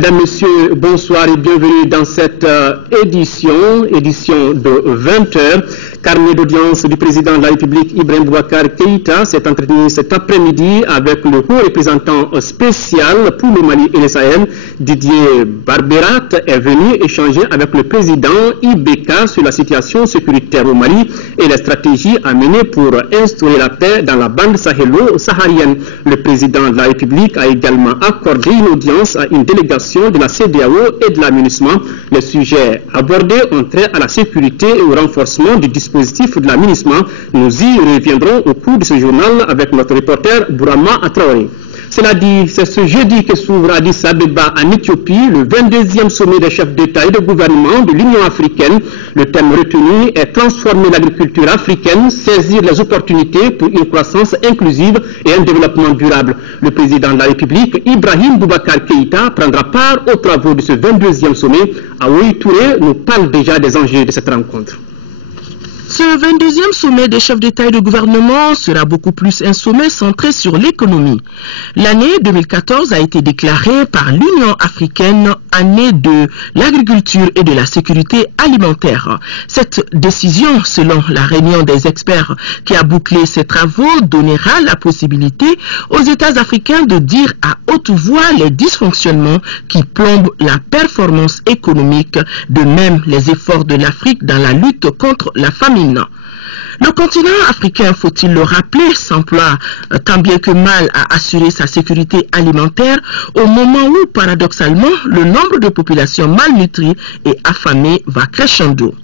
Mesdames, Messieurs, bonsoir et bienvenue dans cette édition de 20h. Carnet d'audience du président de la République, Ibrahim Boubacar Keïta, s'est entretenu cet après-midi avec le haut représentant spécial pour le Mali et le Sahel, Didier Barberat, est venu échanger avec le président Ibeka sur la situation sécuritaire au Mali et les stratégies à mener pour instaurer la paix dans la bande sahélo-saharienne. Le président de la République a également accordé une audience à une délégation de la CEDEAO et de l'aménagement. Les sujets abordés ont trait à la sécurité et au renforcement du dispositif de l'aménagement. Nous y reviendrons au cours de ce journal avec notre reporter Bourama Traoré. Cela dit, c'est ce jeudi que s'ouvre Addis Abeba en Éthiopie le 22e sommet des chefs d'État et de gouvernement de l'Union africaine. Le thème retenu est transformer l'agriculture africaine, saisir les opportunités pour une croissance inclusive et un développement durable. Le président de la République, Ibrahim Boubacar Keïta, prendra part aux travaux de ce 22e sommet. Aoui Touré nous parle déjà des enjeux de cette rencontre. Ce 22e sommet des chefs d'État et de gouvernement sera beaucoup plus un sommet centré sur l'économie. L'année 2014 a été déclarée par l'Union africaine année de l'agriculture et de la sécurité alimentaire. Cette décision, selon la réunion des experts qui a bouclé ces travaux, donnera la possibilité aux États africains de dire à haute voix les dysfonctionnements qui plombent la performance économique, de même les efforts de l'Afrique dans la lutte contre la famine. Le continent africain, faut-il le rappeler, s'emploie tant bien que mal à assurer sa sécurité alimentaire au moment où, paradoxalement, le nombre de populations malnutries et affamées va crescendo.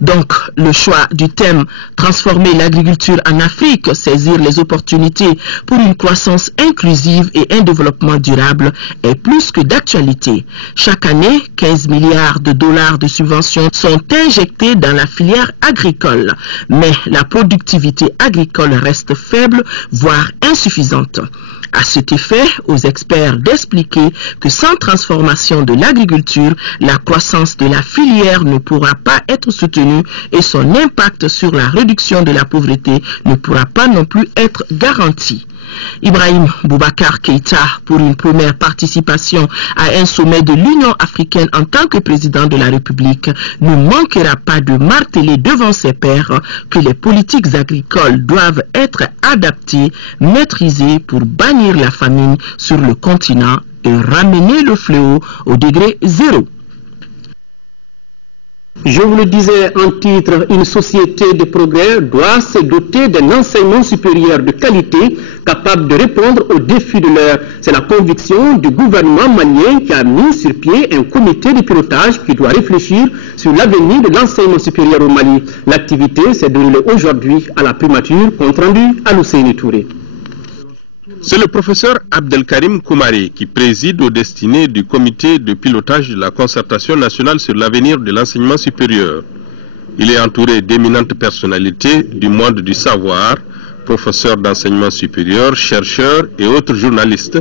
Donc, le choix du thème « Transformer l'agriculture en Afrique, saisir les opportunités pour une croissance inclusive et un développement durable » est plus que d'actualité. Chaque année, 15 milliards de dollars de subventions sont injectés dans la filière agricole. Mais la productivité agricole reste faible, voire insuffisante. À cet effet, aux experts d'expliquer que sans transformation de l'agriculture, la croissance de la filière ne pourra pas être soutenue et son impact sur la réduction de la pauvreté ne pourra pas non plus être garanti. Ibrahim Boubacar Keïta, pour une première participation à un sommet de l'Union africaine en tant que président de la République, ne manquera pas de marteler devant ses pairs que les politiques agricoles doivent être adaptées, maîtrisées pour bannir la famine sur le continent et ramener le fléau au degré zéro. Je vous le disais en titre, une société de progrès doit se doter d'un enseignement supérieur de qualité capable de répondre aux défis de l'heure. C'est la conviction du gouvernement malien qui a mis sur pied un comité de pilotage qui doit réfléchir sur l'avenir de l'enseignement supérieur au Mali. L'activité s'est déroulée aujourd'hui à la primature, compte rendu à Hussein Touré. C'est le professeur Abdelkarim Koumari qui préside aux destinées du comité de pilotage de la concertation nationale sur l'avenir de l'enseignement supérieur. Il est entouré d'éminentes personnalités du monde du savoir, professeurs d'enseignement supérieur, chercheurs et autres journalistes.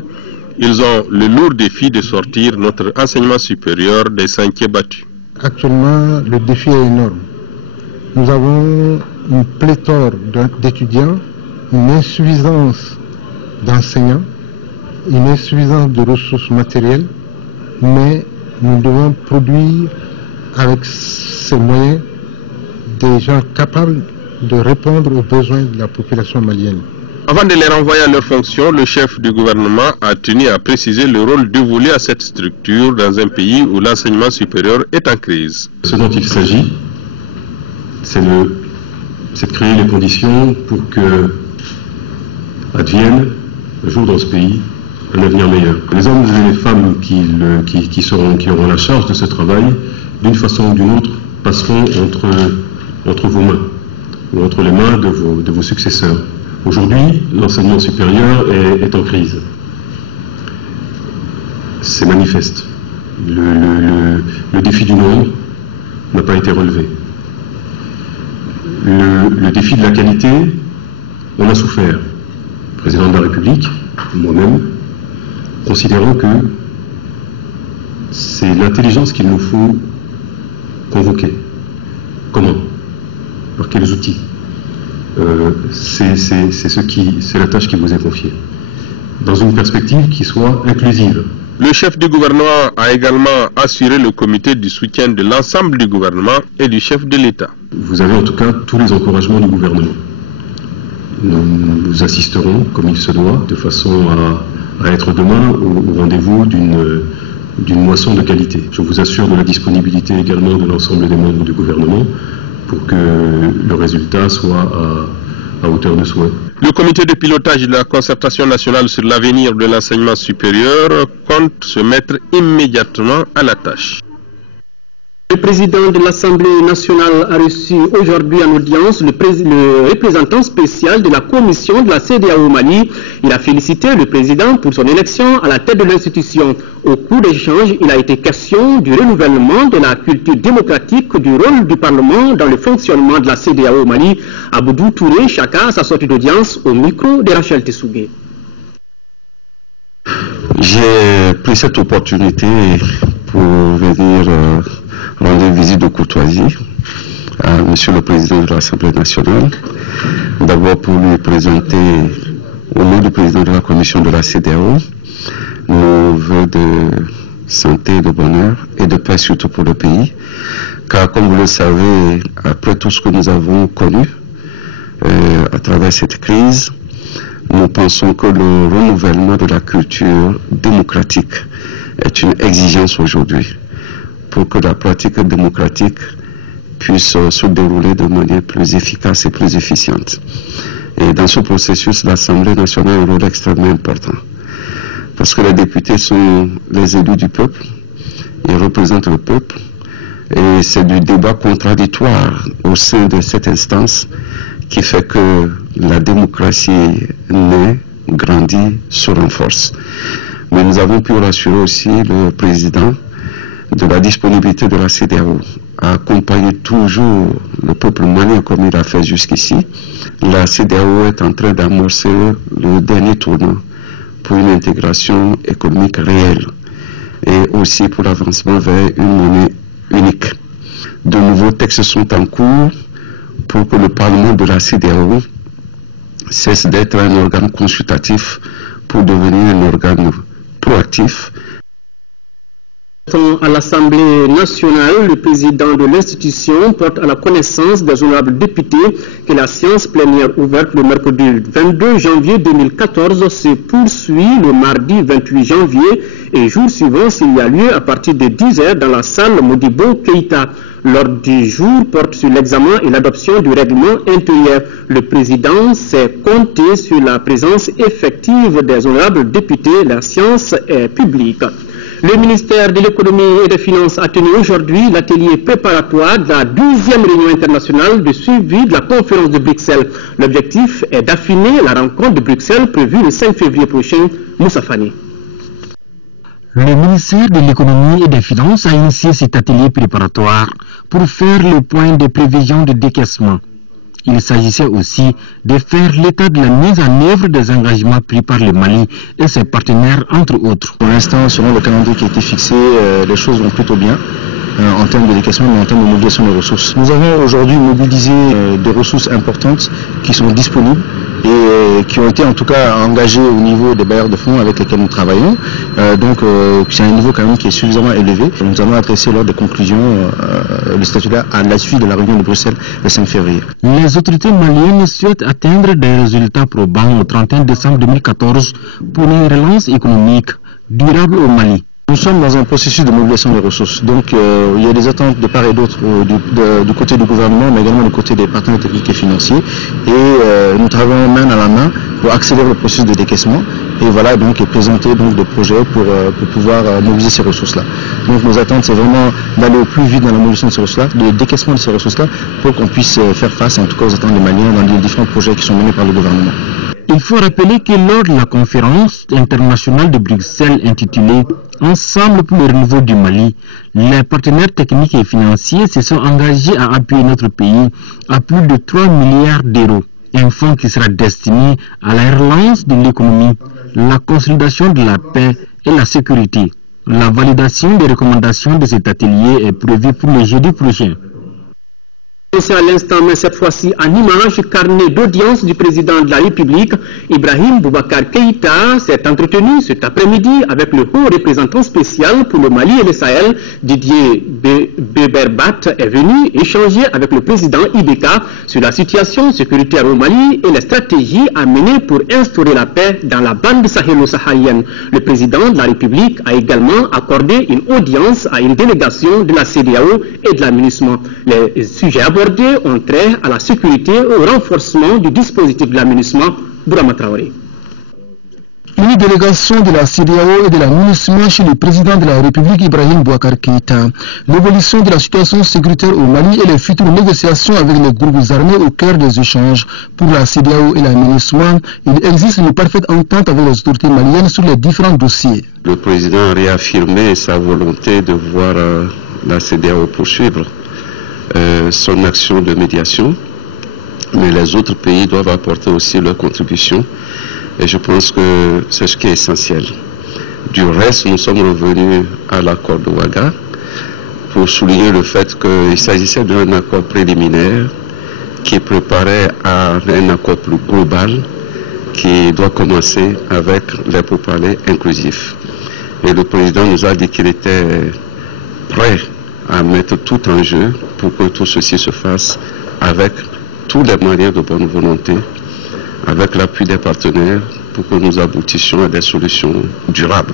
Ils ont le lourd défi de sortir notre enseignement supérieur des sentiers battus. Actuellement, le défi est énorme. Nous avons une pléthore d'étudiants, une insuffisance d'enseignants, une insuffisance de ressources matérielles, mais nous devons produire avec ces moyens des gens capables de répondre aux besoins de la population malienne. Avant de les renvoyer à leurs fonctions, le chef du gouvernement a tenu à préciser le rôle dévolu à cette structure dans un pays où l'enseignement supérieur est en crise. Ce dont il s'agit, c'est de créer les conditions pour que advienne un jour dans ce pays un avenir meilleur. Les hommes et les femmes qui auront la charge de ce travail, d'une façon ou d'une autre, passeront entre vos mains, ou entre les mains de vos successeurs. Aujourd'hui, l'enseignement supérieur est en crise. C'est manifeste. Le défi du nombre n'a pas été relevé. Le défi de la qualité, on a souffert. Le président de la République, moi-même, considérons que c'est l'intelligence qu'il nous faut convoquer. Comment? Par quels outils? C'est la tâche qui vous est confiée. Dans une perspective qui soit inclusive. Le chef du gouvernement a également assuré le comité du soutien de l'ensemble du gouvernement et du chef de l'État. Vous avez en tout cas tous les encouragements du gouvernement. Nous assisterons, comme il se doit, de façon à être demain au rendez-vous d'une moisson de qualité. Je vous assure de la disponibilité également de l'ensemble des membres du gouvernement pour que le résultat soit à hauteur de souhait. Le comité de pilotage de la concertation nationale sur l'avenir de l'enseignement supérieur compte se mettre immédiatement à la tâche. Le président de l'Assemblée nationale a reçu aujourd'hui en audience le représentant spécial de la commission de la CEDEAO au Mali. Il a félicité le président pour son élection à la tête de l'institution. Au cours d'échanges, il a été question du renouvellement de la culture démocratique, du rôle du Parlement dans le fonctionnement de la CEDEAO au Mali. Aboudou Touré, chacun à sa sortie d'audience au micro de Rachel Tessougué. J'ai pris cette opportunité pour venir rendre une visite de courtoisie à Monsieur le Président de l'Assemblée nationale. D'abord pour lui présenter, au nom du Président de la Commission de la CEDEAO, nos vœux de santé, de bonheur et de paix surtout pour le pays. Car comme vous le savez, après tout ce que nous avons connu à travers cette crise, nous pensons que le renouvellement de la culture démocratique est une exigence aujourd'hui pour que la pratique démocratique puisse se dérouler de manière plus efficace et plus efficiente. Et dans ce processus, l'Assemblée nationale a un rôle extrêmement important. Parce que les députés sont les élus du peuple, ils représentent le peuple, et c'est du débat contradictoire au sein de cette instance qui fait que la démocratie naît, grandit, se renforce. Mais nous avons pu rassurer aussi le président de la disponibilité de la CEDEAO à accompagner toujours le peuple malien comme il a fait jusqu'ici. La CEDEAO est en train d'amorcer le dernier tournant pour une intégration économique réelle et aussi pour l'avancement vers une monnaie unique. De nouveaux textes sont en cours pour que le Parlement de la CEDEAO cesse d'être un organe consultatif pour devenir un organe proactif. À l'Assemblée nationale, le président de l'institution porte à la connaissance des honorables députés que la séance plénière ouverte le mercredi 22 janvier 2014 se poursuit le mardi 28 janvier et jour suivant s'il y a lieu à partir de 10h dans la salle Modibo Keïta. L'ordre du jour porte sur l'examen et l'adoption du règlement intérieur. Le président s'est compté sur la présence effective des honorables députés. La séance est publique. Le ministère de l'économie et des finances a tenu aujourd'hui l'atelier préparatoire de la 12e réunion internationale de suivi de la conférence de Bruxelles. L'objectif est d'affiner la rencontre de Bruxelles prévue le 5 février prochain. Moussa Fani. Le ministère de l'économie et des finances a initié cet atelier préparatoire pour faire le point des prévisions de décaissement. Il s'agissait aussi de faire l'état de la mise en œuvre des engagements pris par le Mali et ses partenaires, entre autres. Pour l'instant, selon le calendrier qui a été fixé, les choses vont plutôt bien en termes de décaissement, mais en termes de mobilisation des ressources. Nous avons aujourd'hui mobilisé des ressources importantes qui sont disponibles et qui ont été en tout cas engagées au niveau des bailleurs de fonds avec lesquels nous travaillons. Donc c'est un niveau quand même qui est suffisamment élevé. Nous allons adresser lors des conclusions le statut-là à la suite de la réunion de Bruxelles le 5 février. Les autorités maliennes souhaitent atteindre des résultats probants au 31 décembre 2014 pour une relance économique durable au Mali. Nous sommes dans un processus de mobilisation des ressources, donc il y a des attentes de part et d'autre du côté du gouvernement, mais également du côté des partenaires techniques et financiers, et nous travaillons main dans la main pour accélérer le processus de décaissement, et voilà donc et présenter donc des projets pour pouvoir mobiliser ces ressources-là. Donc nos attentes c'est vraiment d'aller au plus vite dans la mobilisation de ces ressources-là, le décaissement de ces ressources-là, pour qu'on puisse faire face en tout cas aux attentes des Maliens dans les différents projets qui sont menés par le gouvernement. Il faut rappeler que lors de la conférence internationale de Bruxelles intitulée « Ensemble pour le renouveau du Mali », les partenaires techniques et financiers se sont engagés à appuyer notre pays à plus de 3 milliards d'euros. Un fonds qui sera destiné à la relance de l'économie, la consolidation de la paix et la sécurité. La validation des recommandations de cet atelier est prévue pour le jeudi prochain. C'est à l'instant, mais cette fois-ci en image, carnet d'audience du président de la République, Ibrahim Boubacar Keïta, s'est entretenu cet après-midi avec le haut représentant spécial pour le Mali et le Sahel, Didier Beberbat, est venu échanger avec le président Ibeka sur la situation sécuritaire au Mali et les stratégies à mener pour instaurer la paix dans la bande sahélo-saharienne. Le président de la République a également accordé une audience à une délégation de la CEDEAO et de l'aménagement. Les sujets abordés ont trait à la sécurité et au renforcement du dispositif de l'aménagement. Bourama Traoré. Une délégation de la CEDEAO et de l'aménagement chez le président de la République Ibrahim Boubacar Keïta. L'évolution de la situation sécuritaire au Mali et les futures négociations avec les groupes armés au cœur des échanges. Pour la CEDEAO et l'aménagement, il existe une parfaite entente avec les autorités maliennes sur les différents dossiers. Le président a réaffirmé sa volonté de voir la CEDEAO poursuivre son action de médiation, mais les autres pays doivent apporter aussi leur contribution et je pense que c'est ce qui est essentiel. Du reste, nous sommes revenus à l'accord de Ouaga pour souligner le fait qu'il s'agissait d'un accord préliminaire qui préparait à un accord plus global qui doit commencer avec les pourparlers inclusifs. Et le président nous a dit qu'il était prêt à mettre tout en jeu pour que tout ceci se fasse avec tous les moyens de bonne volonté, avec l'appui des partenaires pour que nous aboutissions à des solutions durables.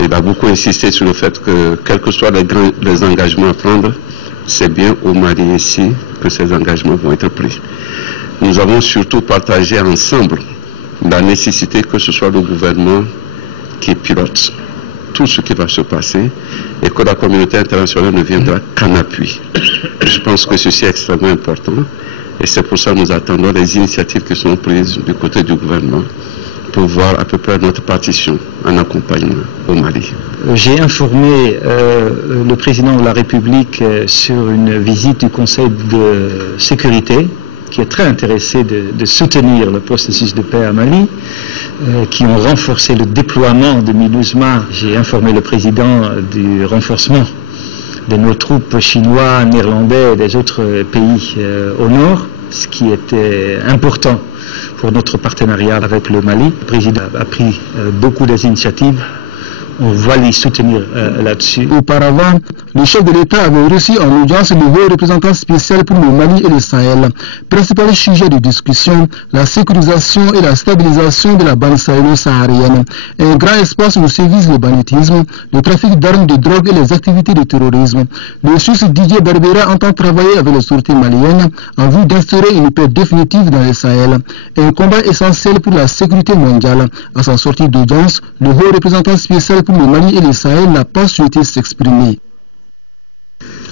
Il a beaucoup insisté sur le fait que, quels que soient les engagements à prendre, c'est bien au Mali ici que ces engagements vont être pris. Nous avons surtout partagé ensemble la nécessité que ce soit le gouvernement qui pilote tout ce qui va se passer et que la communauté internationale ne viendra qu'en appui. Je pense que ceci est extrêmement important et c'est pour ça que nous attendons les initiatives qui sont prises du côté du gouvernement pour voir à peu près notre partition en accompagnement au Mali. J'ai informé le président de la République sur une visite du Conseil de sécurité qui est très intéressé de soutenir le processus de paix à Mali, qui ont renforcé le déploiement de MINUSMA. J'ai informé le président du renforcement de nos troupes chinois, néerlandais et des autres pays au nord, ce qui était important pour notre partenariat avec le Mali. Le président a pris beaucoup d'initiatives. On va les soutenir là-dessus. Auparavant, le chef de l'État avait reçu en audience le haut représentant spécial pour le Mali et le Sahel. Principal sujet de discussion, la sécurisation et la stabilisation de la bande sahélo-saharienne. Un grand espace où sévissent le banditisme, le trafic d'armes, de drogue et les activités de terrorisme. Le Suisse Didier Berbera entend travailler avec les autorités maliennes en vue d'instaurer une paix définitive dans le Sahel. Un combat essentiel pour la sécurité mondiale. À sa sortie d'audience, le haut représentant spécial pour le Mali et le Sahel n'a pas souhaité s'exprimer.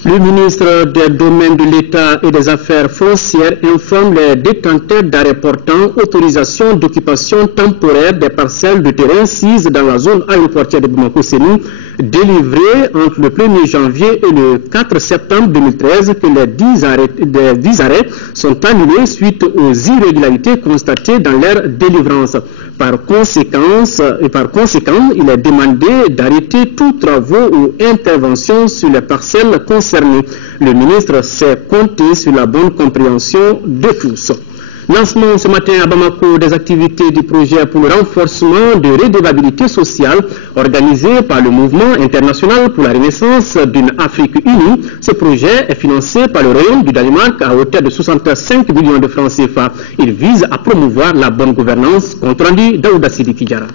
Le ministre des Domaines de l'État et des Affaires foncières informe les détenteurs d'arrêts portant autorisation d'occupation temporaire des parcelles de terrain sises dans la zone aéroportuaire de Bamako-Sénou, délivrées entre le 1er janvier et le 4 septembre 2013, que les 10 arrêts sont annulés suite aux irrégularités constatées dans leur délivrance. Par conséquent, il est demandé d'arrêter tous travaux ou interventions sur les parcelles concernées. Le ministre sait compter sur la bonne compréhension de tous. Lancement ce matin à Bamako des activités du projet pour le renforcement de redevabilité sociale organisé par le Mouvement international pour la renaissance d'une Afrique unie. Ce projet est financé par le Royaume du Danemark à hauteur de 65 millions de francs CFA. Il vise à promouvoir la bonne gouvernance. Compte rendu d'Aouda Sidi Kijara.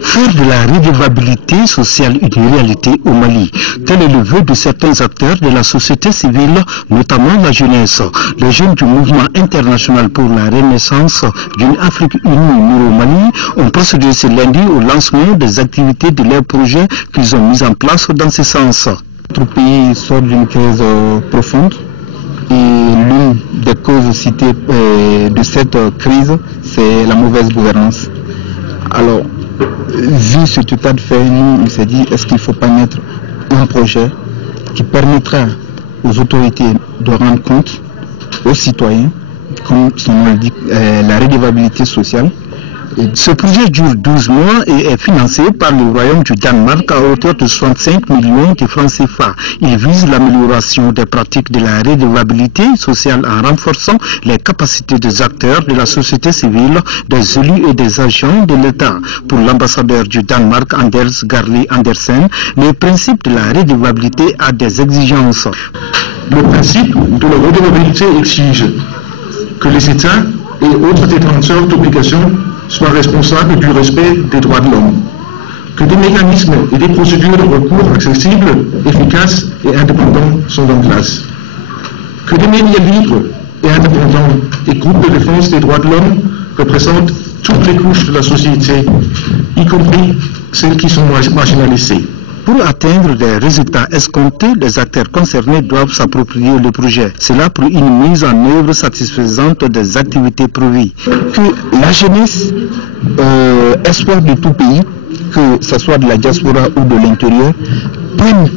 Faire de la redevabilité sociale une réalité au Mali. Tel est le vœu de certains acteurs de la société civile, notamment la jeunesse. Les jeunes du Mouvement international pour la renaissance d'une Afrique unie au Mali ont procédé ce lundi au lancement des activités de leur projet qu'ils ont mis en place dans ce sens. Notre pays sort d'une crise profonde et l'une des causes citées de cette crise, c'est la mauvaise gouvernance. Alors, vu ce état de fait, nous, on s'est dit, est-ce qu'il ne faut pas mettre un projet qui permettra aux autorités de rendre compte aux citoyens, comme son nom le dit, la redevabilité sociale, Ce projet dure 12 mois et est financé par le Royaume du Danemark à hauteur de 65 millions de francs CFA. Il vise l'amélioration des pratiques de la redevabilité sociale en renforçant les capacités des acteurs de la société civile, des élus et des agents de l'État. Pour l'ambassadeur du Danemark, Anders Garli Andersen, le principe de la redevabilité a des exigences. Le principe de la redevabilité exige que les États et autres détenteurs d'obligations soient responsables du respect des droits de l'homme, que des mécanismes et des procédures de recours accessibles, efficaces et indépendants sont en place, que des médias libres et indépendants et groupes de défense des droits de l'homme représentent toutes les couches de la société, y compris celles qui sont marginalisées. Pour atteindre des résultats escomptés, les acteurs concernés doivent s'approprier le projet. Cela pour une mise en œuvre satisfaisante des activités prévues. Que la jeunesse, espoir de tout pays, que ce soit de la diaspora ou de l'intérieur, prenne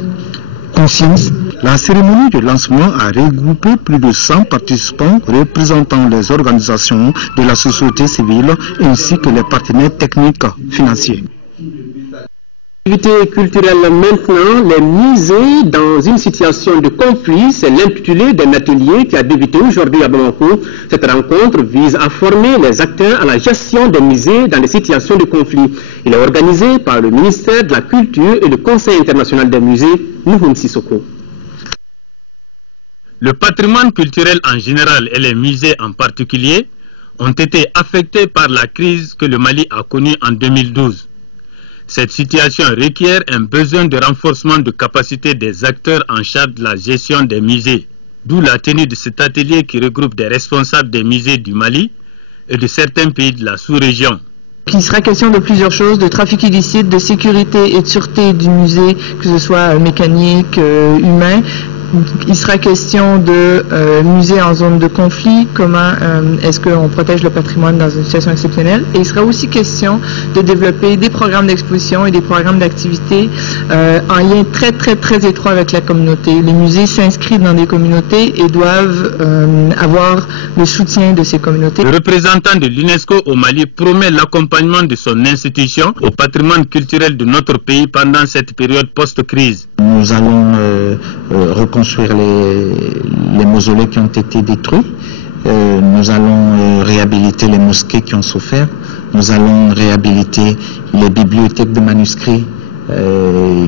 conscience. La cérémonie de lancement a regroupé plus de 100 participants représentant les organisations de la société civile ainsi que les partenaires techniques financiers. Activité culturelle maintenant, les musées dans une situation de conflit, c'est l'intitulé d'un atelier qui a débuté aujourd'hui à Bamako. Cette rencontre vise à former les acteurs à la gestion des musées dans les situations de conflit. Il est organisé par le ministère de la Culture et le Conseil international des musées, Nouhoum Sissoko. Le patrimoine culturel en général et les musées en particulier ont été affectés par la crise que le Mali a connue en 2012. Cette situation requiert un besoin de renforcement de capacité des acteurs en charge de la gestion des musées, d'où la tenue de cet atelier qui regroupe des responsables des musées du Mali et de certains pays de la sous-région. Il sera question de plusieurs choses, de trafic illicite, de sécurité et de sûreté du musée, que ce soit mécanique, humain. Il sera question de musées en zone de conflit, comment est-ce qu'on protège le patrimoine dans une situation exceptionnelle. Et il sera aussi question de développer des programmes d'exposition et des programmes d'activité en lien très étroit avec la communauté. Les musées s'inscrivent dans des communautés et doivent avoir le soutien de ces communautés. Le représentant de l'UNESCO au Mali promet l'accompagnement de son institution au patrimoine culturel de notre pays pendant cette période post-crise. Nous allons reconstruire les mausolées qui ont été détruits. Nous allons réhabiliter les mosquées qui ont souffert. Nous allons réhabiliter les bibliothèques de manuscrits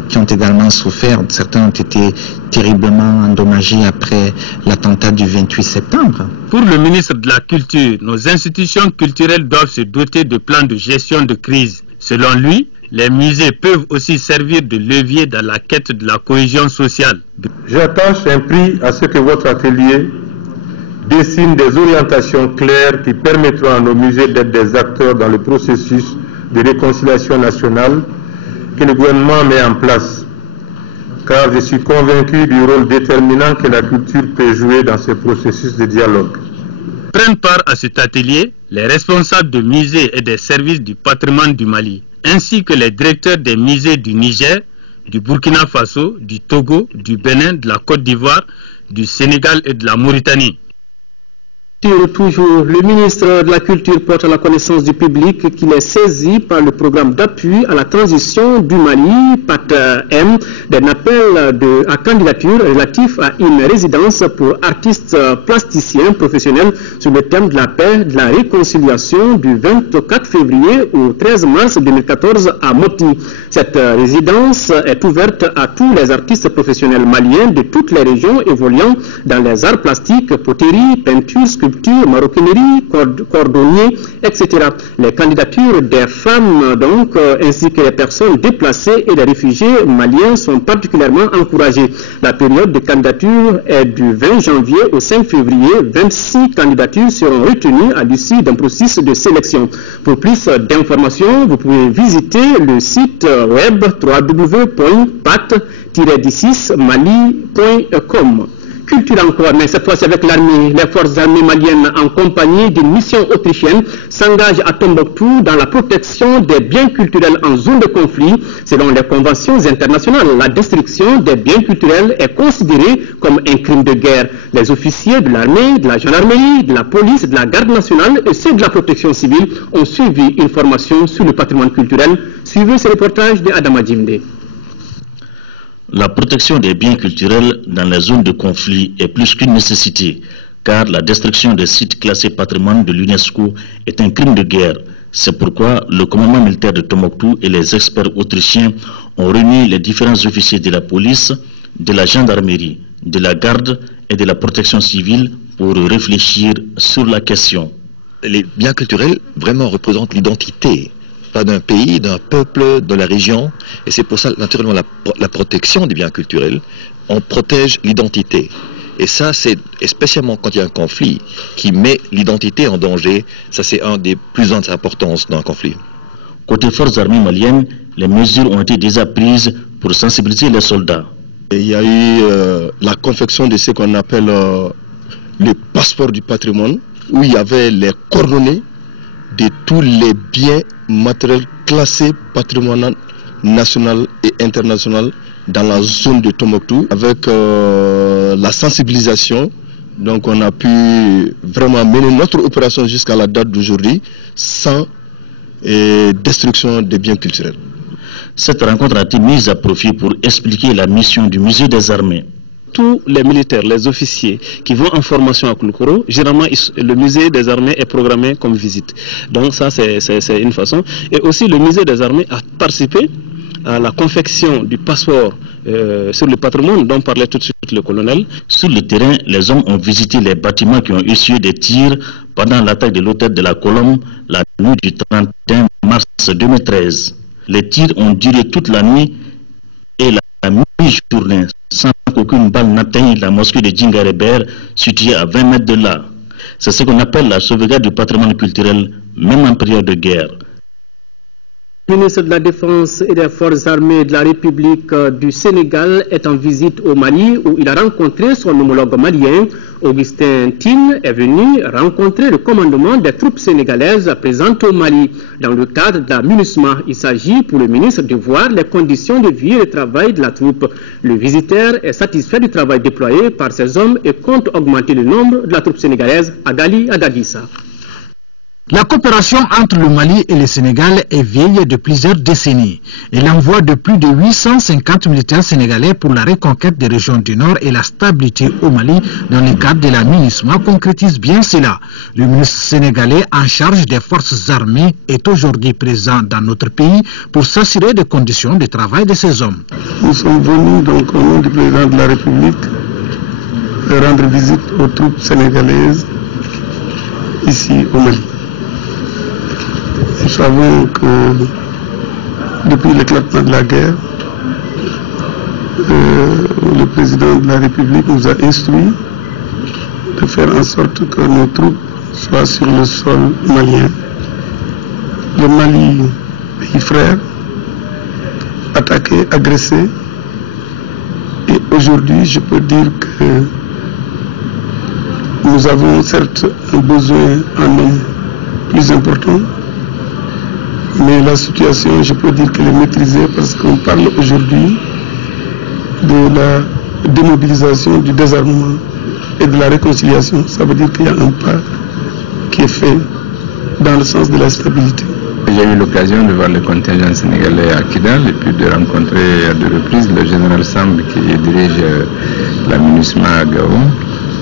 qui ont également souffert. Certains ont été terriblement endommagés après l'attentat du 28 septembre. Pour le ministre de la Culture, nos institutions culturelles doivent se doter de plans de gestion de crise. Selon lui, les musées peuvent aussi servir de levier dans la quête de la cohésion sociale. J'attache un prix à ce que votre atelier dessine des orientations claires qui permettront à nos musées d'être des acteurs dans le processus de réconciliation nationale que le gouvernement met en place. Car je suis convaincu du rôle déterminant que la culture peut jouer dans ce processus de dialogue. Prennent part à cet atelier les responsables de musées et des services du patrimoine du Mali, ainsi que les directeurs des musées du Niger, du Burkina Faso, du Togo, du Bénin, de la Côte d'Ivoire, du Sénégal et de la Mauritanie. Toujours, le ministre de la Culture porte à la connaissance du public qu'il est saisi par le programme d'appui à la transition du Mali, PAT-M, d'un appel à candidature relatif à une résidence pour artistes plasticiens professionnels sur le thème de la paix, de la réconciliation du 24 février au 13 mars 2014 à Moti. Cette résidence est ouverte à tous les artistes professionnels maliens de toutes les régions évoluant dans les arts plastiques, poterie, peinture, sculpture, maroquinerie, cordonnier, etc. Les candidatures des femmes, donc, ainsi que les personnes déplacées et les réfugiés maliens sont particulièrement encouragées. La période de candidature est du 20 janvier au 5 février. 26 candidatures seront retenues à l'issue d'un processus de sélection. Pour plus d'informations, vous pouvez visiter le site web www.pat-mali.com. Culture encore, mais cette fois-ci avec l'armée. Les forces armées maliennes en compagnie d'une mission autrichienne s'engagent à Tombouctou dans la protection des biens culturels en zone de conflit. Selon les conventions internationales, la destruction des biens culturels est considérée comme un crime de guerre. Les officiers de l'armée, de la gendarmerie, de la police, de la garde nationale et ceux de la protection civile ont suivi une formation sur le patrimoine culturel. Suivez ce reportage de Adama Djimde. La protection des biens culturels dans les zones de conflit est plus qu'une nécessité, car la destruction des sites classés patrimoine de l'UNESCO est un crime de guerre. C'est pourquoi le commandement militaire de Tombouctou et les experts autrichiens ont réuni les différents officiers de la police, de la gendarmerie, de la garde et de la protection civile pour réfléchir sur la question. Les biens culturels vraiment représentent l'identité, pas d'un pays, d'un peuple, de la région. Et c'est pour ça, naturellement, la protection des biens culturels, on protège l'identité. Et ça, c'est spécialement quand il y a un conflit qui met l'identité en danger. Ça, c'est un des plus grandes importances d'un conflit. Côté forces armées maliennes, les mesures ont été déjà prises pour sensibiliser les soldats. Il y a eu la confection de ce qu'on appelle le passeport du patrimoine, où il y avait les coordonnées de tous les biens matériels classés patrimoine national et international dans la zone de Tombouctou. Avec la sensibilisation, donc on a pu vraiment mener notre opération jusqu'à la date d'aujourd'hui sans destruction des biens culturels. Cette rencontre a été mise à profit pour expliquer la mission du musée des armées. Tous les militaires, les officiers qui vont en formation à Koulikoro, généralement le musée des armées est programmé comme visite. Donc ça c'est une façon. Et aussi le musée des armées a participé à la confection du passeport sur le patrimoine dont parlait tout de suite le colonel. Sur le terrain, les hommes ont visité les bâtiments qui ont essuyé des tirs pendant l'attaque de l'hôtel de la Colombe la nuit du 31 mars 2013. Les tirs ont duré toute la nuit et la mi-journée sans qu'aucune balle n'atteigne la mosquée de Djingareber située à 20 mètres de là. C'est ce qu'on appelle la sauvegarde du patrimoine culturel, même en période de guerre. Le ministre de la Défense et des Forces armées de la République du Sénégal est en visite au Mali où il a rencontré son homologue malien. Augustin Tine est venu rencontrer le commandement des troupes sénégalaises présentes au Mali. Dans le cadre de la MINUSMA, il s'agit pour le ministre de voir les conditions de vie et de travail de la troupe. Le visiteur est satisfait du travail déployé par ces hommes et compte augmenter le nombre de la troupe sénégalaise à Gali Adadissa. La coopération entre le Mali et le Sénégal est vieille de plusieurs décennies. Elle envoie de plus de 850 militaires sénégalais pour la reconquête des régions du Nord et la stabilité au Mali dans le cadre de la MINUSMA concrétise bien cela. Le ministre sénégalais en charge des forces armées est aujourd'hui présent dans notre pays pour s'assurer des conditions de travail de ces hommes. Nous sommes venus donc au nom du président de la République rendre visite aux troupes sénégalaises ici au Mali. Nous savons que depuis l'éclatement de la guerre, le président de la République nous a instruit de faire en sorte que nos troupes soient sur le sol malien. Le Mali, pays frère, attaqué, agressé. Et aujourd'hui, je peux dire que nous avons certes un besoin en hommes plus important, mais la situation, je peux dire qu'elle est maîtrisée parce qu'on parle aujourd'hui de la démobilisation, du désarmement et de la réconciliation. Ça veut dire qu'il y a un pas qui est fait dans le sens de la stabilité. J'ai eu l'occasion de voir le contingent sénégalais à Kidal et puis de rencontrer à 2 reprises le général Samb qui dirige la MINUSMA à Gao.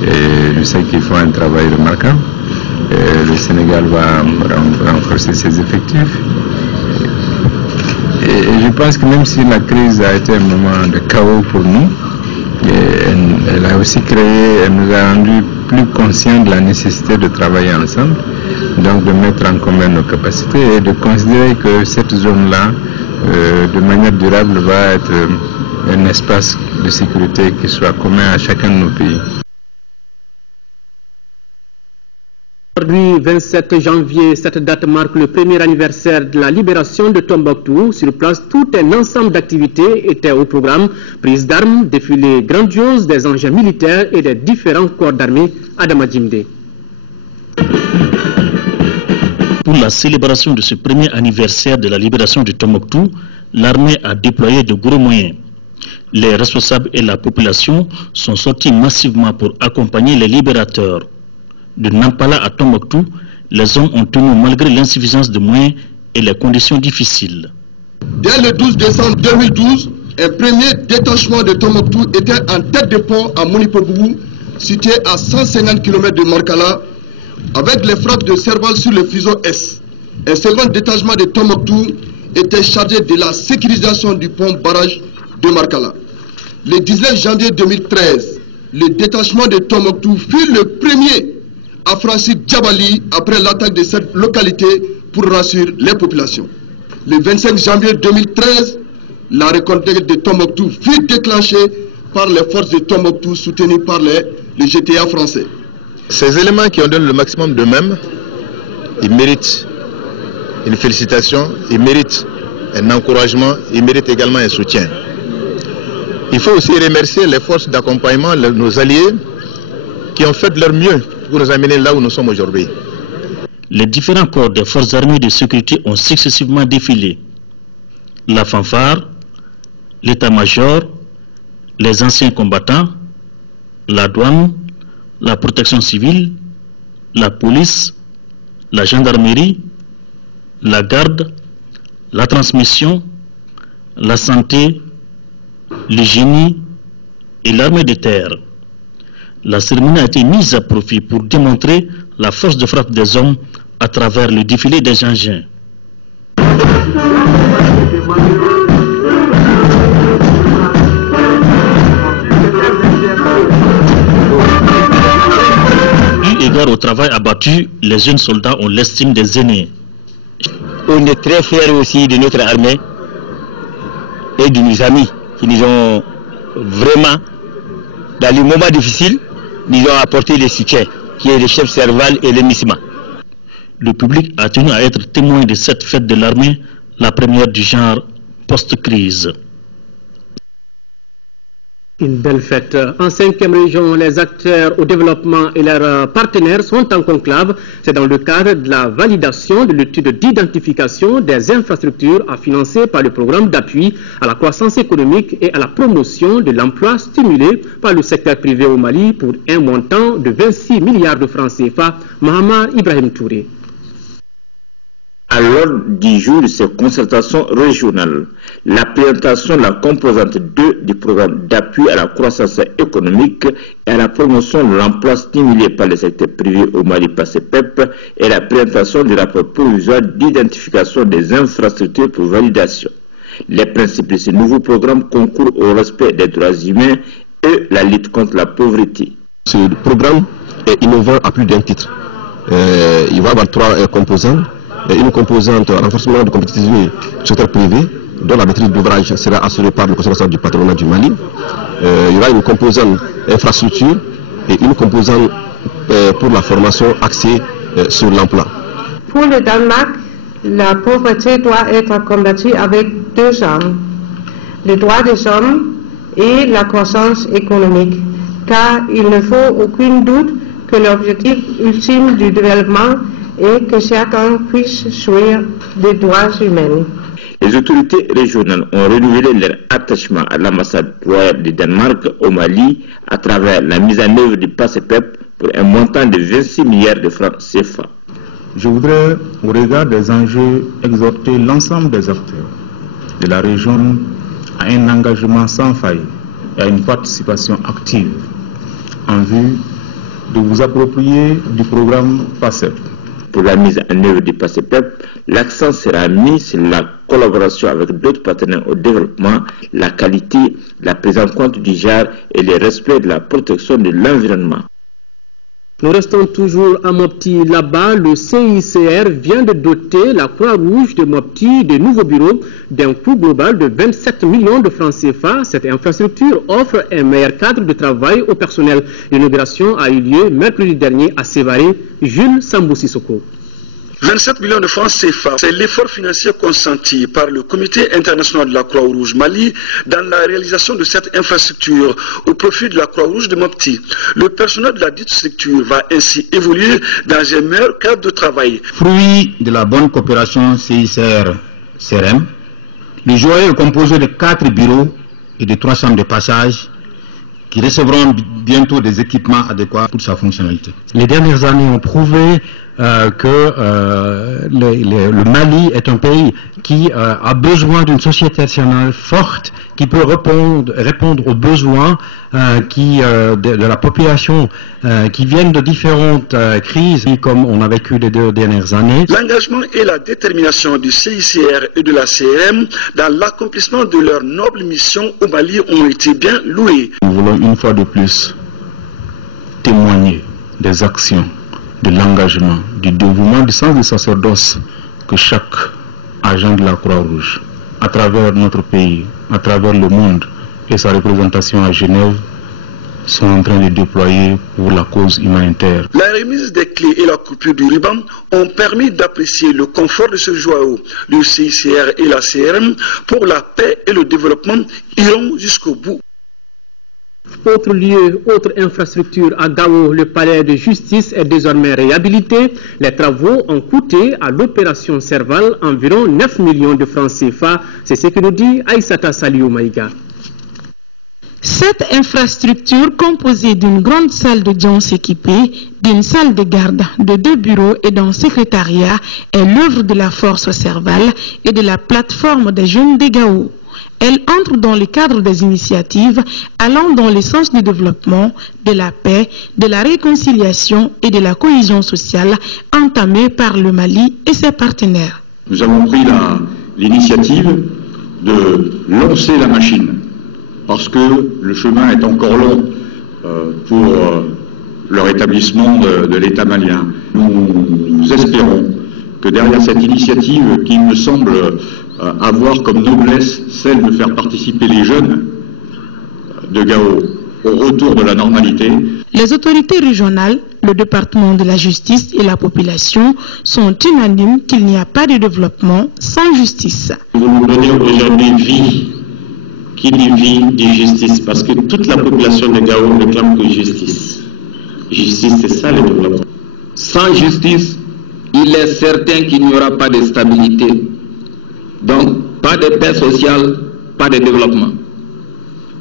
Et je sais qu'ils font un travail remarquable. Et le Sénégal va renforcer ses effectifs. Et je pense que même si la crise a été un moment de chaos pour nous, elle a aussi créé, elle nous a rendu plus conscients de la nécessité de travailler ensemble, donc de mettre en commun nos capacités et de considérer que cette zone-là, de manière durable, va être un espace de sécurité qui soit commun à chacun de nos pays. Aujourd'hui, 27 janvier, cette date marque le premier anniversaire de la libération de Tombouctou. Sur place, tout un ensemble d'activités était au programme. Prise d'armes, défilé grandiose des engins militaires et des différents corps d'armée. Adama Djimde. Pour la célébration de ce premier anniversaire de la libération de Tombouctou, l'armée a déployé de gros moyens. Les responsables et la population sont sortis massivement pour accompagner les libérateurs. De Nampala à Tombouctou, les hommes ont tenu malgré l'insuffisance de moyens et les conditions difficiles. Dès le 12 décembre 2012, un premier détachement de Tombouctou était en tête de pont à Monipobougou, situé à 150 km de Markala, avec les frappes de Serval sur le fuseau S. Un second détachement de Tombouctou était chargé de la sécurisation du pont barrage de Markala. Le 19 janvier 2013, le détachement de Tombouctou fut le premier à franchir Djabali après l'attaque de cette localité pour rassurer les populations. Le 25 janvier 2013, la reconquête de Tombouctou fut déclenchée par les forces de Tombouctou soutenues par les GTA français. Ces éléments qui ont donné le maximum d'eux-mêmes, ils méritent une félicitation, ils méritent un encouragement, ils méritent également un soutien. Il faut aussi remercier les forces d'accompagnement, nos alliés, qui ont fait leur mieux pour nous amener là où nous sommes aujourd'hui. Les différents corps des forces armées de sécurité ont successivement défilé. La fanfare, l'état-major, les anciens combattants, la douane, la protection civile, la police, la gendarmerie, la garde, la transmission, la santé, le génie et l'armée de terre. La cérémonie a été mise à profit pour démontrer la force de frappe des hommes à travers le défilé des engins. Eu égard au travail abattu, les jeunes soldats ont l'estime des aînés. On est très fiers aussi de notre armée et de nos amis qui nous ont vraiment, dans les moments difficiles, nous ont apporté le soutien, qui est le chef Serval et le MISMA. Le public a tenu à être témoin de cette fête de l'armée, la première du genre post-crise. Une belle fête. En 5e région, les acteurs au développement et leurs partenaires sont en conclave. C'est dans le cadre de la validation de l'étude d'identification des infrastructures à financer par le programme d'appui à la croissance économique et à la promotion de l'emploi stimulé par le secteur privé au Mali pour un montant de 26 milliards de francs CFA. Mahamar Ibrahim Touré. À l'ordre du jour de ces concertations régionales, la présentation de la composante 2 du programme d'appui à la croissance économique et à la promotion de l'emploi stimulé par le secteur privé au Mali par CEPEP et la présentation du rapport provisoire d'identification des infrastructures pour validation. Les principes de ce nouveau programme concourent au respect des droits humains et la lutte contre la pauvreté. Ce programme est innovant à plus d'un titre. Il va avoir 3 composants. Une composante renforcement de compétitivité du secteur privé, dont la maîtrise d'ouvrage sera assurée par le conseil du patronat du Mali. Il y aura une composante infrastructure et une composante pour la formation axée sur l'emploi. Pour le Danemark, la pauvreté doit être combattue avec 2 armes, le droit des hommes et la croissance économique, car il ne faut aucun doute que l'objectif ultime du développement et que chacun puisse jouir des droits humains. Les autorités régionales ont renouvelé leur attachement à l'ambassade royale du Danemark au Mali à travers la mise en œuvre du PACEPEP pour un montant de 26 milliards de francs CFA. Je voudrais, au regard des enjeux, exhorter l'ensemble des acteurs de la région à un engagement sans faille et à une participation active en vue de vous approprier du programme PACEP. Pour la mise en œuvre du PACEPEP, l'accent sera mis sur la collaboration avec d'autres partenaires au développement, la qualité, la prise en compte du genre et le respect de la protection de l'environnement. Nous restons toujours à Mopti. Là-bas, le CICR vient de doter la Croix-Rouge de Mopti de nouveaux bureaux. d'un coût global de 27 millions de francs CFA. Cette infrastructure offre un meilleur cadre de travail au personnel. L'inauguration a eu lieu mercredi dernier à Sévaré. Jules Sambou-Sissoko. 27 millions de francs CFA, c'est l'effort financier consenti par le Comité international de la Croix-Rouge Mali dans la réalisation de cette infrastructure au profit de la Croix-Rouge de Mopti. Le personnel de la dite structure va ainsi évoluer dans un meilleur cadre de travail. Fruit de la bonne coopération CICR-CRM, le joyau est composé de 4 bureaux et de 3 chambres de passage qui recevront bientôt des équipements adéquats pour sa fonctionnalité. Les dernières années ont prouvé que le Mali est un pays qui a besoin d'une société nationale forte, qui peut répondre aux besoins de la population qui viennent de différentes crises, comme on a vécu les 2 dernières années. L'engagement et la détermination du CICR et de la CRM dans l'accomplissement de leur noble mission au Mali ont été bien loués. Nous voulons une fois de plus témoigner des actions, de l'engagement, du dévouement, du sens du sacerdoce que chaque agent de la Croix-Rouge, à travers notre pays, à travers le monde et sa représentation à Genève, sont en train de déployer pour la cause humanitaire. La remise des clés et la coupure du ruban ont permis d'apprécier le confort de ce joyau. Le CICR et la CRM, pour la paix et le développement, iront jusqu'au bout. Autre lieu, autre infrastructure à Gao, le palais de justice est désormais réhabilité. Les travaux ont coûté à l'opération Serval environ 9 millions de francs CFA. C'est ce que nous dit Aïssata Saliou Maïga. Cette infrastructure composée d'une grande salle d'audience équipée, d'une salle de garde, de 2 bureaux et d'un secrétariat est l'œuvre de la force Serval et de la plateforme des jeunes de Gao. Elle entre dans le cadre des initiatives allant dans le sens du développement, de la paix, de la réconciliation et de la cohésion sociale entamée par le Mali et ses partenaires. Nous avons pris l'initiative de lancer la machine parce que le chemin est encore long pour le rétablissement de l'État malien. Nous espérons que derrière cette initiative qui me semble avoir comme noblesse celle de faire participer les jeunes de Gao au retour de la normalité. Les autorités régionales, le département de la justice et la population sont unanimes qu'il n'y a pas de développement sans justice. Vous nous donnez aujourd'hui vie. Qui dit vie dit justice, parce que toute la population de Gao réclame que justice. Justice, c'est ça le développement. Sans justice, il est certain qu'il n'y aura pas de stabilité. Donc, pas de paix sociale, pas de développement.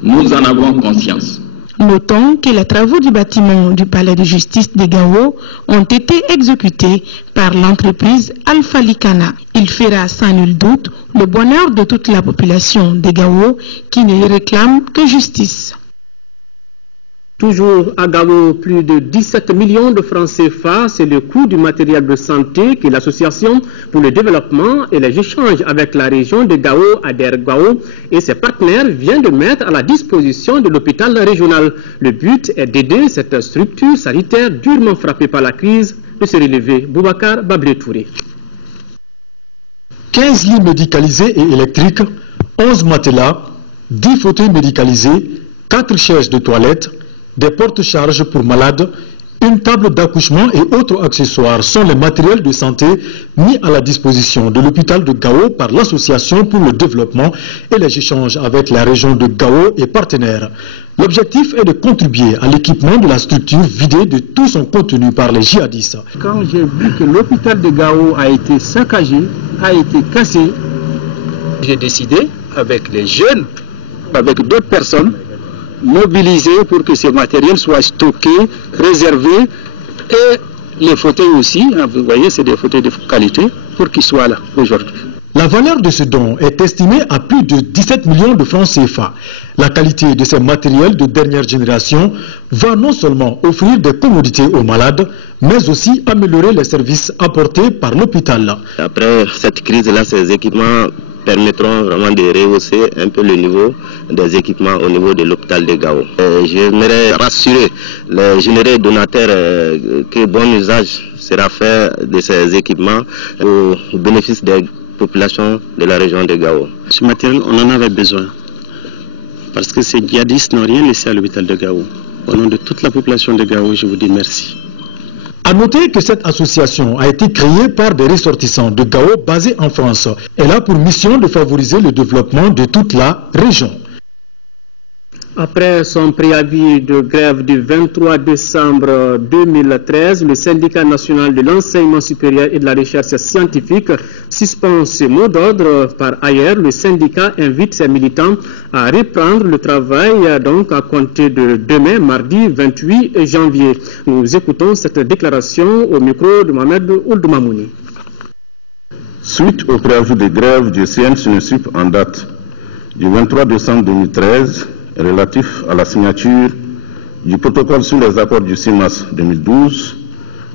Nous en avons conscience. Notons que les travaux du bâtiment du palais de justice de Gao ont été exécutés par l'entreprise Alpha Licana. Il fera sans nul doute le bonheur de toute la population de Gao qui ne réclame que justice. Toujours à Gao, plus de 17 millions de francs CFA, c'est le coût du matériel de santé que l'Association pour le développement et les échanges avec la région de Gao, ADER Gao, et ses partenaires viennent de mettre à la disposition de l'hôpital régional. Le but est d'aider cette structure sanitaire durement frappée par la crise de se relever. Boubacar Bablé-Touré. 15 lits médicalisés et électriques, 11 matelas, 10 fauteuils médicalisés, 4 chaises de toilette, des porte-charges pour malades, une table d'accouchement et autres accessoires sont les matériels de santé mis à la disposition de l'hôpital de Gao par l'Association pour le développement et les échanges avec la région de Gao et partenaires. L'objectif est de contribuer à l'équipement de la structure vidée de tout son contenu par les djihadistes. Quand j'ai vu que l'hôpital de Gao a été saccagé, a été cassé, j'ai décidé avec les jeunes, avec d'autres personnes, mobilisés pour que ces matériels soient stockés, réservés, et les fauteuils aussi, vous voyez, c'est des fauteuils de qualité, pour qu'ils soient là aujourd'hui. La valeur de ce don est estimée à plus de 17 millions de francs CFA. La qualité de ces matériels de dernière génération va non seulement offrir des commodités aux malades, mais aussi améliorer les services apportés par l'hôpital. Après cette crise-là, ces équipements permettront vraiment de rehausser un peu le niveau des équipements au niveau de l'hôpital de Gao. J'aimerais rassurer les généreux donateurs que bon usage sera fait de ces équipements au bénéfice des populations de la région de Gao. Ce matériel, on en avait besoin. Parce que ces djihadistes n'ont rien laissé à l'hôpital de Gao. Au nom de toute la population de Gao, je vous dis merci. À noter que cette association a été créée par des ressortissants de Gao basés en France. Elle a pour mission de favoriser le développement de toute la région. Après son préavis de grève du 23 décembre 2013, le syndicat national de l'enseignement supérieur et de la recherche scientifique suspend ses mots d'ordre. Par ailleurs, le syndicat invite ses militants à reprendre le travail donc à compter de demain, mardi 28 janvier. Nous écoutons cette déclaration au micro de Mohamed Ould-Mamouni. Suite au préavis de grève du CNSUNESUP en date du 23 décembre 2013, relatif à la signature du protocole sur les accords du 6 mars 2012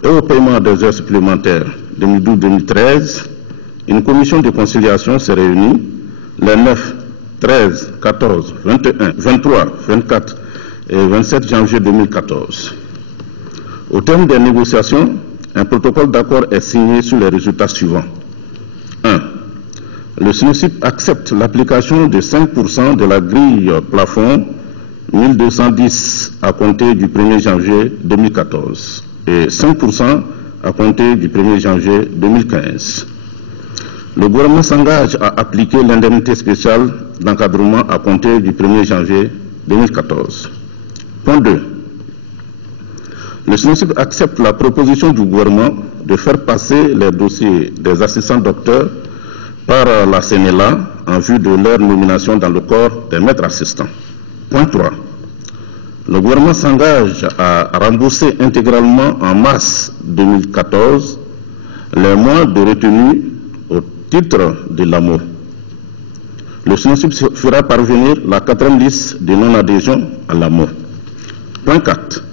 et au paiement des heures supplémentaires 2012-2013, une commission de conciliation s'est réunie les 9, 13, 14, 21, 23, 24 et 27 janvier 2014. Au terme des négociations, un protocole d'accord est signé sur les résultats suivants. 1. Le SNUSIP accepte l'application de 5% de la grille plafond 1210 à compter du 1er janvier 2014 et 5% à compter du 1er janvier 2015. Le gouvernement s'engage à appliquer l'indemnité spéciale d'encadrement à compter du 1er janvier 2014. Point 2. Le SNUSIP accepte la proposition du gouvernement de faire passer les dossiers des assistants docteurs par la CNLA en vue de leur nomination dans le corps des maîtres assistants. Point 3. Le gouvernement s'engage à rembourser intégralement en mars 2014 les mois de retenue au titre de l'AMO. Le SNUSIP fera parvenir la 4e liste de non-adhésion à l'AMO. Point 4.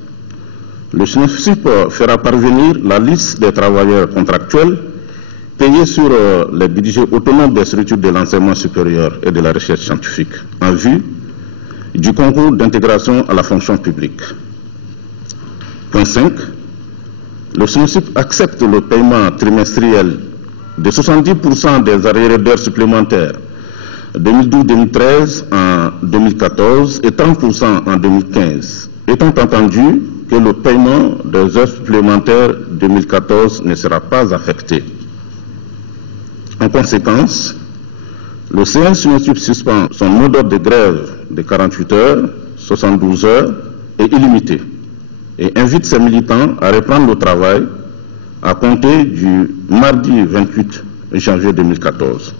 Le SNUSIP fera parvenir la liste des travailleurs contractuels payés sur les budgets autonomes des structures de l'enseignement supérieur et de la recherche scientifique en vue du concours d'intégration à la fonction publique. Point 5. Le SNUSIP accepte le paiement trimestriel de 70% des arriérés d'heures supplémentaires 2012-2013 en 2014 et 30% en 2015, étant entendu que le paiement des heures supplémentaires 2014 ne sera pas affecté. En conséquence, le CNSUNESUP suspend son mot d'ordre de grève de 48 heures, 72 heures et illimité et invite ses militants à reprendre le travail à compter du mardi 28 janvier 2014.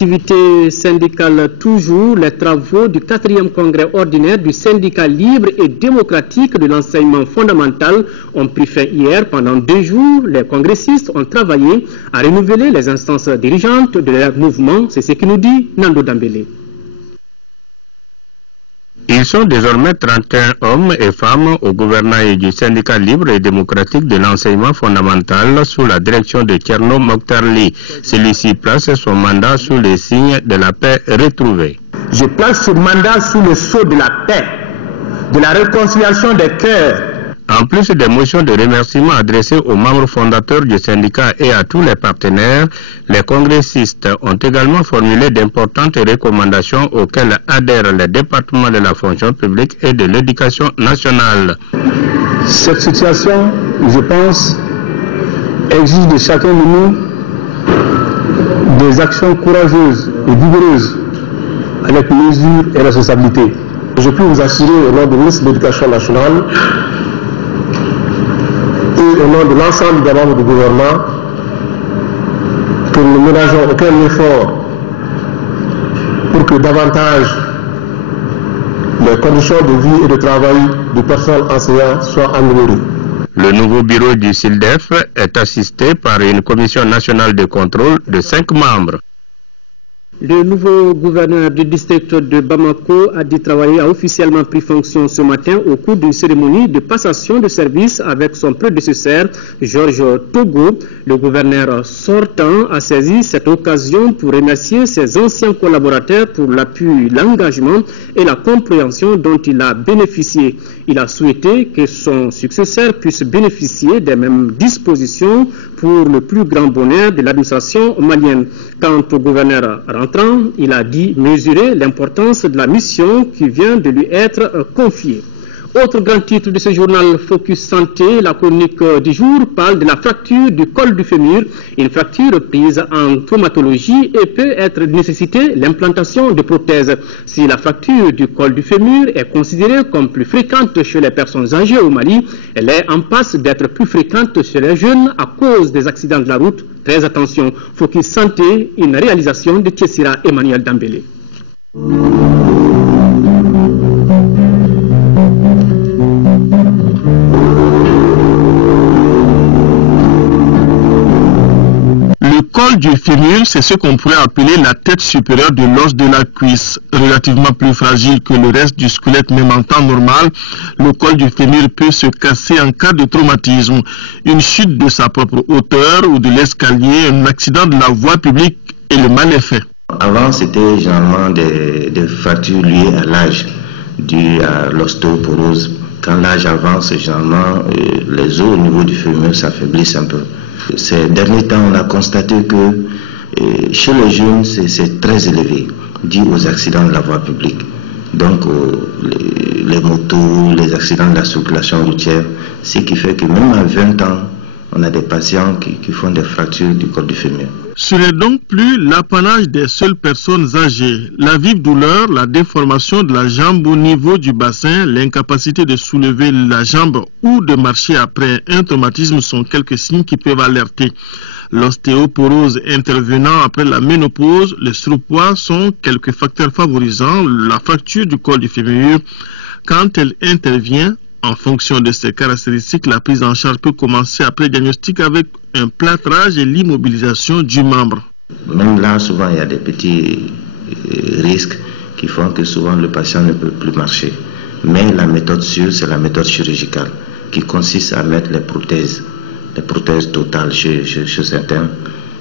Activité syndicale toujours, les travaux du 4e congrès ordinaire du syndicat libre et démocratique de l'enseignement fondamental ont pris fin hier. Pendant 2 jours, les congressistes ont travaillé à renouveler les instances dirigeantes de leur mouvement. C'est ce que nous dit Nando Dambélé. Ils sont désormais 31 hommes et femmes au gouvernail du syndicat libre et démocratique de l'enseignement fondamental sous la direction de Tcherno Mokhtarli. Celui-ci place son mandat sous les signes de la paix retrouvée. Je place ce mandat sous le sceau de la paix, de la réconciliation des cœurs. En plus des motions de remerciement adressées aux membres fondateurs du syndicat et à tous les partenaires, les congressistes ont également formulé d'importantes recommandations auxquelles adhèrent les départements de la fonction publique et de l'éducation nationale. Cette situation, je pense, exige de chacun de nous des actions courageuses et vigoureuses avec mesure et responsabilité. Je peux vous assurer au nom du ministre de l'Éducation nationale et au nom de l'ensemble des membres du gouvernement que nous ne ménageons aucun effort pour que davantage les conditions de vie et de travail du personnel enseignant soient améliorées. Le nouveau bureau du SILDEF est assisté par une commission nationale de contrôle de 5 membres. Le nouveau gouverneur du district de Bamako, Adi Traoré, a officiellement pris fonction ce matin au cours d'une cérémonie de passation de service avec son prédécesseur, Georges Togo. Le gouverneur sortant a saisi cette occasion pour remercier ses anciens collaborateurs pour l'appui, l'engagement et la compréhension dont il a bénéficié. Il a souhaité que son successeur puisse bénéficier des mêmes dispositions pour le plus grand bonheur de l'administration malienne. Quant au gouverneur rentrant, il a dit mesurer l'importance de la mission qui vient de lui être confiée. Autre grand titre de ce journal Focus Santé, la chronique du jour parle de la fracture du col du fémur, une fracture prise en traumatologie et peut être nécessiter l'implantation de prothèses. Si la fracture du col du fémur est considérée comme plus fréquente chez les personnes âgées au Mali, elle est en passe d'être plus fréquente chez les jeunes à cause des accidents de la route. Très attention, Focus Santé, une réalisation de Tessira Emmanuel Dambélé. Le col du fémur, c'est ce qu'on pourrait appeler la tête supérieure de l'os de la cuisse. Relativement plus fragile que le reste du squelette, même en temps normal, le col du fémur peut se casser en cas de traumatisme. Une chute de sa propre hauteur ou de l'escalier, un accident de la voie publique et le mal est fait. Avant, c'était généralement des fractures liées à l'âge, dues à l'ostéoporose. Quand l'âge avance, généralement, les os au niveau du fémur s'affaiblissent un peu. Ces derniers temps, on a constaté que chez les jeunes, c'est très élevé, dû aux accidents de la voie publique. Donc, les motos, les accidents de la circulation routière, ce qui fait que même à 20 ans, on a des patients qui font des fractures du col du fémur. Ce n'est donc plus l'apanage des seules personnes âgées. La vive douleur, la déformation de la jambe au niveau du bassin, l'incapacité de soulever la jambe ou de marcher après un traumatisme sont quelques signes qui peuvent alerter. L'ostéoporose intervenant après la ménopause, le surpoids sont quelques facteurs favorisant la fracture du col du fémur. Quand elle intervient, en fonction de ces caractéristiques, la prise en charge peut commencer après diagnostic avec un plâtrage et l'immobilisation du membre. Même là, souvent, il y a des petits risques qui font que souvent le patient ne peut plus marcher. Mais la méthode sûre, c'est la méthode chirurgicale qui consiste à mettre les prothèses totales chez certains.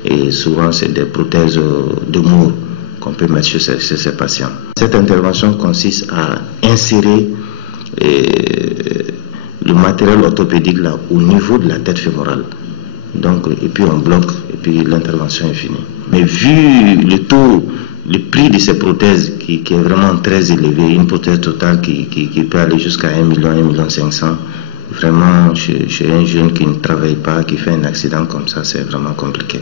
Et souvent, c'est des prothèses de mour qu'on peut mettre chez ces patients. Cette intervention consiste à insérer le matériel orthopédique là au niveau de la tête fémorale. Donc, et puis on bloque et puis l'intervention est finie. Mais vu le prix de ces prothèses qui est vraiment très élevé, une prothèse totale qui peut aller jusqu'à 1 million, 1,5 million, vraiment chez un jeune qui ne travaille pas, qui fait un accident comme ça, c'est vraiment compliqué.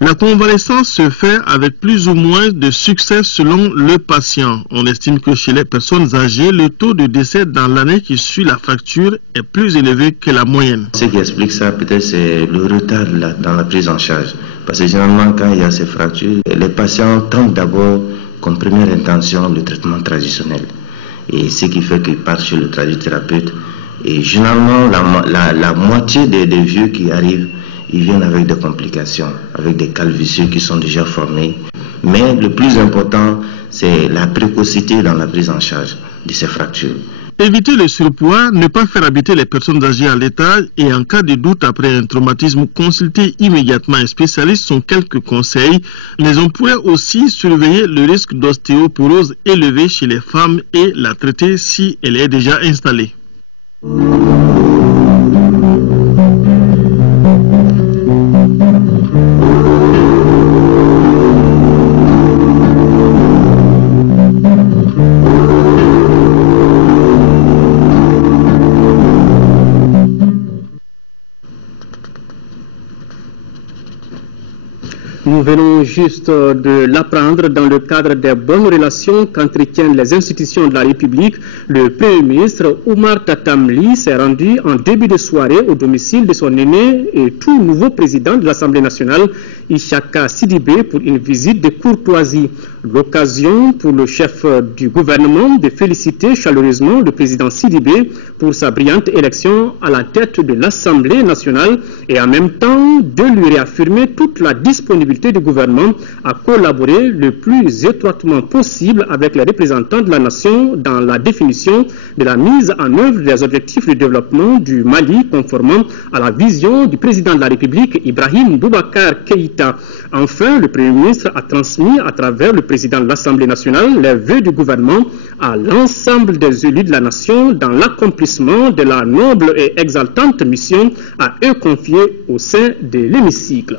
La convalescence se fait avec plus ou moins de succès selon le patient. On estime que chez les personnes âgées, le taux de décès dans l'année qui suit la fracture est plus élevé que la moyenne. Ce qui explique ça, peut-être, c'est le retard dans la prise en charge. Parce que généralement, quand il y a ces fractures, les patients tentent d'abord, comme première intention, le traitement traditionnel. Et ce qui fait qu'ils partent chez le tradithérapeute. Et généralement, la moitié des vieux qui arrivent, ils viennent avec des complications, avec des calvicieux qui sont déjà formés. Mais le plus important, c'est la précocité dans la prise en charge de ces fractures. Éviter le surpoids, ne pas faire habiter les personnes âgées à l'étage et en cas de doute après un traumatisme, consulter immédiatement un spécialiste sont quelques conseils. Mais on pourrait aussi surveiller le risque d'ostéoporose élevé chez les femmes et la traiter si elle est déjà installée. Nous venons juste de l'apprendre dans le cadre des bonnes relations qu'entretiennent les institutions de la République. Le Premier ministre Oumar Tatamli s'est rendu en début de soirée au domicile de son aîné et tout nouveau président de l'Assemblée nationale. Ishaka Sidibé pour une visite de courtoisie. L'occasion pour le chef du gouvernement de féliciter chaleureusement le président Sidibé pour sa brillante élection à la tête de l'Assemblée nationale et en même temps de lui réaffirmer toute la disponibilité du gouvernement à collaborer le plus étroitement possible avec les représentants de la nation dans la définition de la mise en œuvre des objectifs de développement du Mali conformément à la vision du président de la République Ibrahim Boubacar Keïta. Enfin, le Premier ministre a transmis à travers le président de l'Assemblée nationale les vœux du gouvernement à l'ensemble des élus de la nation dans l'accomplissement de la noble et exaltante mission à eux confiée au sein de l'hémicycle.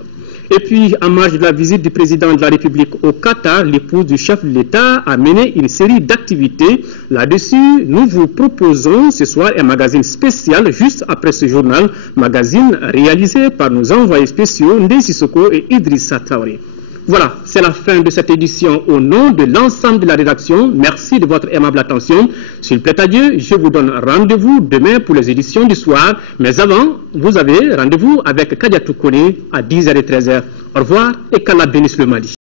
Et puis, en marge de la visite du président de la République au Qatar, l'épouse du chef de l'État a mené une série d'activités. Là-dessus, nous vous proposons ce soir un magazine spécial juste après ce journal, magazine réalisé par nos envoyés spéciaux Ndé Sissoko et Idrissa Traoré. Voilà, c'est la fin de cette édition. Au nom de l'ensemble de la rédaction, merci de votre aimable attention. S'il plaît à Dieu, je vous donne rendez-vous demain pour les éditions du soir. Mais avant, vous avez rendez-vous avec Kadiatou Kone à 10h et 13h. Au revoir et qu'Allah bénisse le Mali.